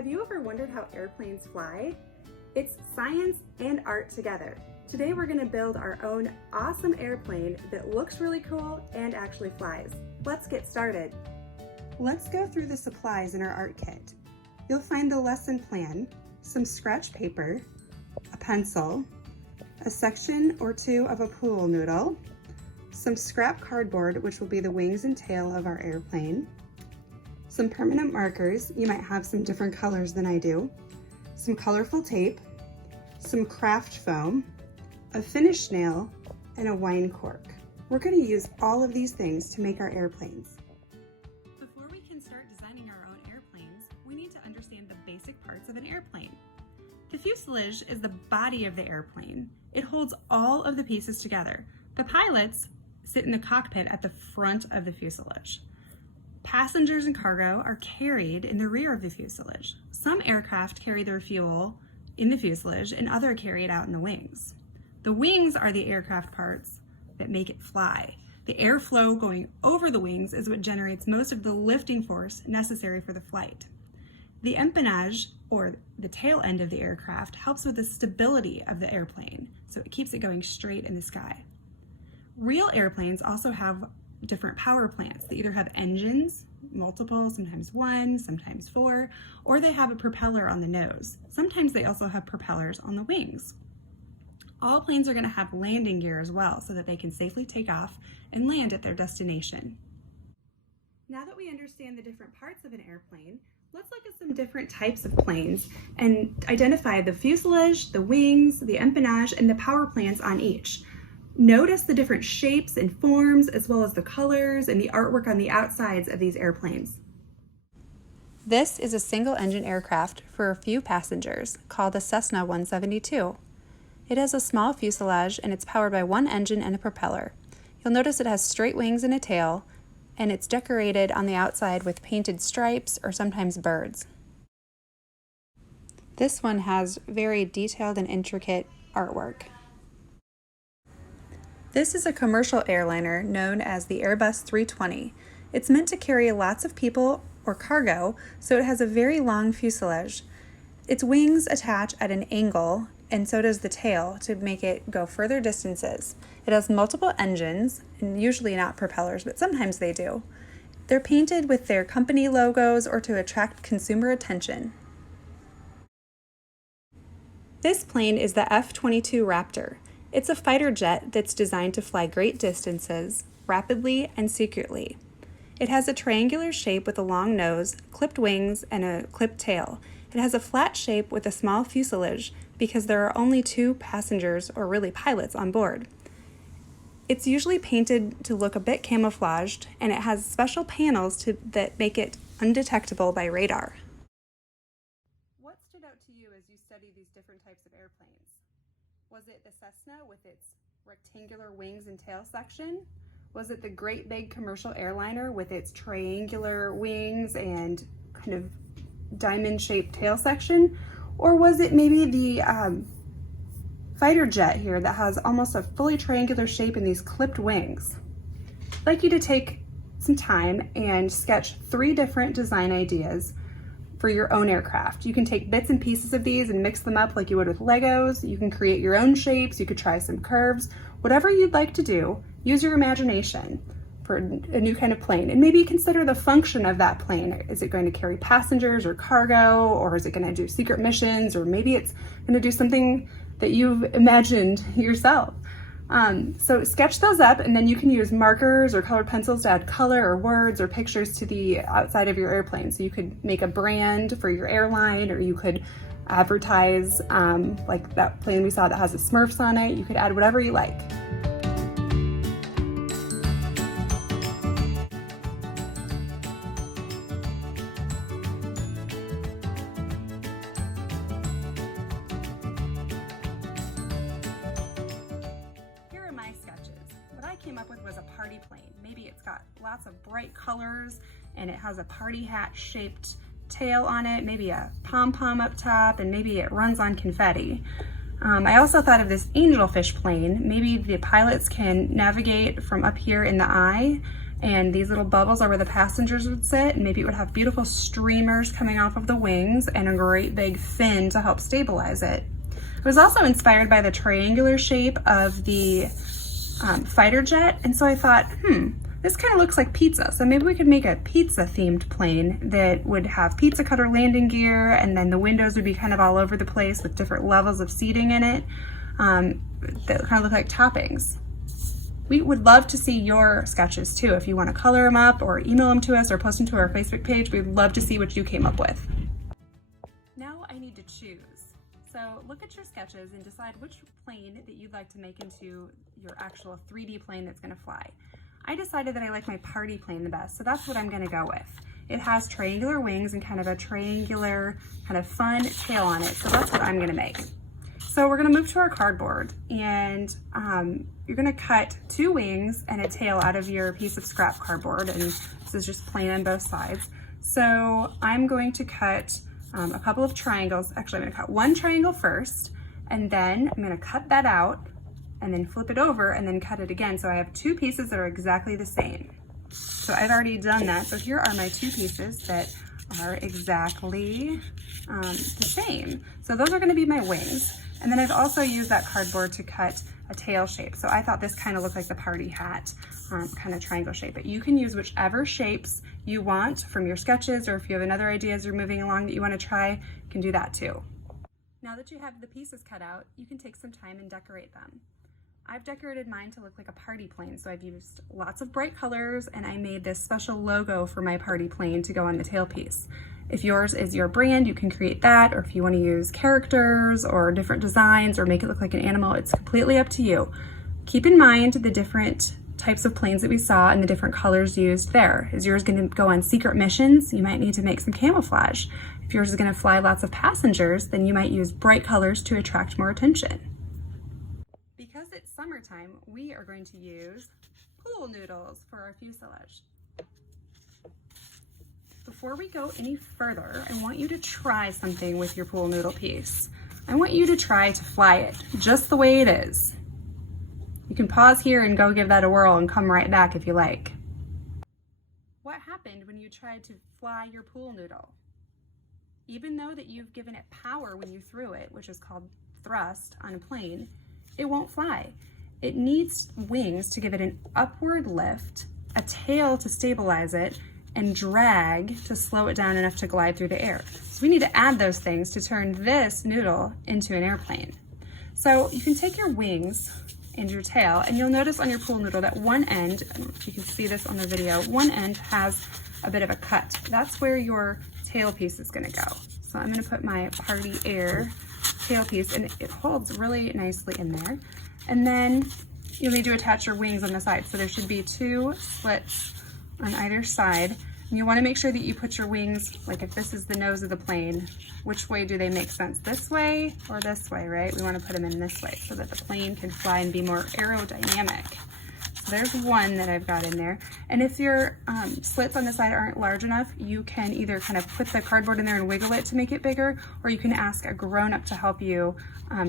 Have you ever wondered how airplanes fly? It's science and art together. Today we're going to build our own awesome airplane that looks really cool and actually flies. Let's get started. Let's go through the supplies in our art kit. You'll find the lesson plan, some scratch paper, a pencil, a section or two of a pool noodle, some scrap cardboard, which will be the wings and tail of our airplane, some permanent markers, you might have some different colors than I do, some colorful tape, some craft foam, a finish nail, and a wine cork. We're going to use all of these things to make our airplanes. Before we can start designing our own airplanes, we need to understand the basic parts of an airplane. The fuselage is the body of the airplane. It holds all of the pieces together. The pilots sit in the cockpit at the front of the fuselage. Passengers and cargo are carried in the rear of the fuselage. Some aircraft carry their fuel in the fuselage and others carry it out in the wings. The wings are the aircraft parts that make it fly. The airflow going over the wings is what generates most of the lifting force necessary for the flight. The empennage, or the tail end of the aircraft, helps with the stability of the airplane, so it keeps it going straight in the sky. Real airplanes also have different power plants. They either have engines, multiple, sometimes one, sometimes four, or they have a propeller on the nose. Sometimes they also have propellers on the wings. All planes are going to have landing gear as well so that they can safely take off and land at their destination. Now that we understand the different parts of an airplane, let's look at some different types of planes and identify the fuselage, the wings, the empennage, and the power plants on each. Notice the different shapes and forms, as well as the colors and the artwork on the outsides of these airplanes. This is a single-engine aircraft for a few passengers called a Cessna 172. It has a small fuselage and it's powered by one engine and a propeller. You'll notice it has straight wings and a tail, and it's decorated on the outside with painted stripes or sometimes birds. This one has very detailed and intricate artwork. This is a commercial airliner known as the Airbus 320. It's meant to carry lots of people or cargo, so it has a very long fuselage. Its wings attach at an angle, and so does the tail to make it go further distances. It has multiple engines, and usually not propellers, but sometimes they do. They're painted with their company logos or to attract consumer attention. This plane is the F-22 Raptor. It's a fighter jet that's designed to fly great distances, rapidly and secretly. It has a triangular shape with a long nose, clipped wings, and a clipped tail. It has a flat shape with a small fuselage because there are only two passengers, or really pilots, on board. It's usually painted to look a bit camouflaged, and it has special panels that make it undetectable by radar. What stood out to you as you studied these different types of airplanes? Was it the Cessna with its rectangular wings and tail section? Was it the great big commercial airliner with its triangular wings and kind of diamond-shaped tail section? Or was it maybe the fighter jet here that has almost a fully triangular shape and these clipped wings? I'd like you to take some time and sketch 3 different design ideas for your own aircraft. You can take bits and pieces of these and mix them up like you would with Legos. You can create your own shapes. You could try some curves. Whatever you'd like to do, use your imagination for a new kind of plane. And maybe consider the function of that plane. Is it going to carry passengers or cargo, or is it going to do secret missions, or maybe it's going to do something that you've imagined yourself. So sketch those up, and then you can use markers or colored pencils to add color or words or pictures to the outside of your airplane. So you could make a brand for your airline, or you could advertise like that plane we saw that has the Smurfs on it. You could add whatever you like. What I came up with was a party plane. Maybe it's got lots of bright colors and it has a party hat shaped tail on it, maybe a pom-pom up top, and maybe it runs on confetti. I also thought of this angelfish plane. Maybe the pilots can navigate from up here in the eye and these little bubbles are where the passengers would sit, and maybe it would have beautiful streamers coming off of the wings and a great big fin to help stabilize it. It was also inspired by the triangular shape of the fighter jet, and so I thought, this kind of looks like pizza, so maybe we could make a pizza themed plane that would have pizza cutter landing gear, and then the windows would be kind of all over the place with different levels of seating in it that kind of look like toppings. We would love to see your sketches too. If you want to color them up or email them to us or post them to our Facebook page, we'd love to see what you came up with. Now I need to choose. So look at your sketches and decide which plane that you'd like to make into your actual 3D plane that's going to fly. I decided that I like my party plane the best, so that's what I'm going to go with. It has triangular wings and kind of a triangular kind of fun tail on it, so that's what I'm going to make. So we're going to move to our cardboard, and you're going to cut 2 wings and a tail out of your piece of scrap cardboard, and this is just plain on both sides. So I'm going to cut a couple of triangles. Actually, I'm going to cut 1 triangle first, and then I'm going to cut that out and then flip it over and then cut it again. So I have 2 pieces that are exactly the same. So I've already done that. So here are my 2 pieces that are exactly the same. So those are going to be my wings. And then I've also used that cardboard to cut a tail shape. So I thought this kind of looked like the party hat, kind of triangle shape. But you can use whichever shapes you want from your sketches, or if you have another idea as you're moving along that you want to try, you can do that too. Now that you have the pieces cut out, you can take some time and decorate them. I've decorated mine to look like a party plane, so I've used lots of bright colors, and I made this special logo for my party plane to go on the tailpiece. If yours is your brand, you can create that, or if you want to use characters or different designs or make it look like an animal, it's completely up to you. Keep in mind the different types of planes that we saw and the different colors used there. Is yours going to go on secret missions? You might need to make some camouflage. If yours is going to fly lots of passengers, then you might use bright colors to attract more attention. Because it's summertime, we are going to use pool noodles for our fuselage. Before we go any further, I want you to try something with your pool noodle piece. I want you to try to fly it just the way it is. You can pause here and go give that a whirl and come right back if you like. What happened when you tried to fly your pool noodle? Even though that you've given it power when you threw it, which is called thrust on a plane, it won't fly. It needs wings to give it an upward lift, a tail to stabilize it, and drag to slow it down enough to glide through the air. So we need to add those things to turn this noodle into an airplane. So you can take your wings and your tail, and you'll notice on your pool noodle that one end, I don't know if you can see this on the video, one end has a bit of a cut. That's where your tail piece is gonna go. So I'm gonna put my party air tail piece, and it holds really nicely in there. And then you'll need to attach your wings on the side. So there should be 2 slits on either side. And you want to make sure that you put your wings, like if this is the nose of the plane, which way do they make sense? This way or this way, right? We want to put them in this way so that the plane can fly and be more aerodynamic. So there's one that I've got in there. And if your slits on the side aren't large enough, you can either kind of put the cardboard in there and wiggle it to make it bigger, or you can ask a grown-up to help you.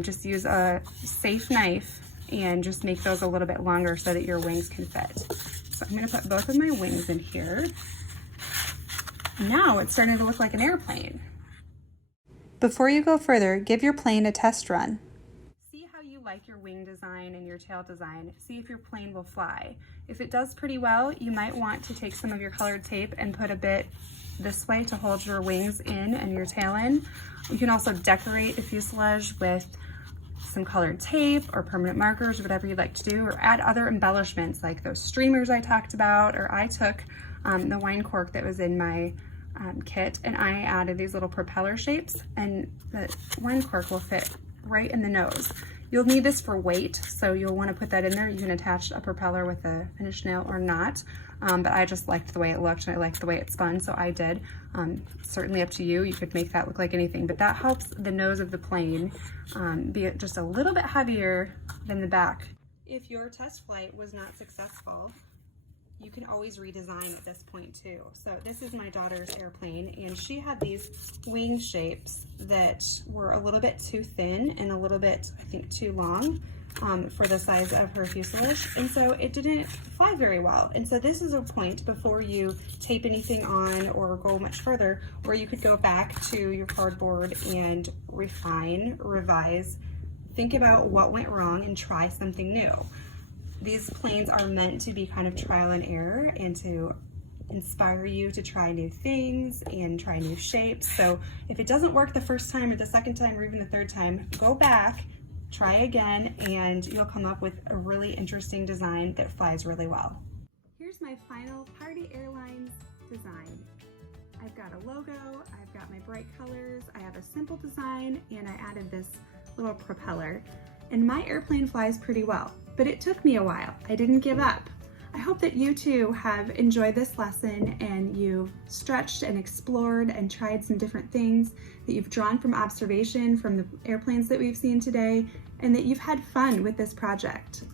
Just use a safe knife and just make those a little bit longer so that your wings can fit. So I'm going to put both of my wings in here. Now it's starting to look like an airplane. Before you go further, give your plane a test run. See how you like your wing design and your tail design. See if your plane will fly. If it does pretty well, you might want to take some of your colored tape and put a bit this way to hold your wings in and your tail in. You can also decorate the fuselage with some colored tape or permanent markers, or whatever you'd like to do, or add other embellishments like those streamers I talked about, or I took the wine cork that was in my kit and I added these little propeller shapes, and the wine cork will fit right in the nose. You'll need this for weight, so you'll want to put that in there. You can attach a propeller with a finished nail or not, but I just liked the way it looked and I liked the way it spun, so I did. Certainly up to you. You could make that look like anything, but that helps the nose of the plane be just a little bit heavier than the back. If your test flight was not successful, you can always redesign at this point too. So this is my daughter's airplane, and she had these wing shapes that were a little bit too thin and a little bit, I think, too long. for the size of her fuselage, and so it didn't fly very well. And so this is a point before you tape anything on or go much further where you could go back to your cardboard and refine, revise, think about what went wrong and try something new. These planes are meant to be kind of trial and error and to inspire you to try new things and try new shapes. So if it doesn't work the first time or the second time or even the third time, go back, try again, and you'll come up with a really interesting design that flies really well. Here's my final Party Airlines design. I've got a logo, I've got my bright colors, I have a simple design, and I added this little propeller. And my airplane flies pretty well, but it took me a while. I didn't give up. I hope that you too have enjoyed this lesson and you've stretched and explored and tried some different things, that you've drawn from observation from the airplanes that we've seen today, and that you've had fun with this project.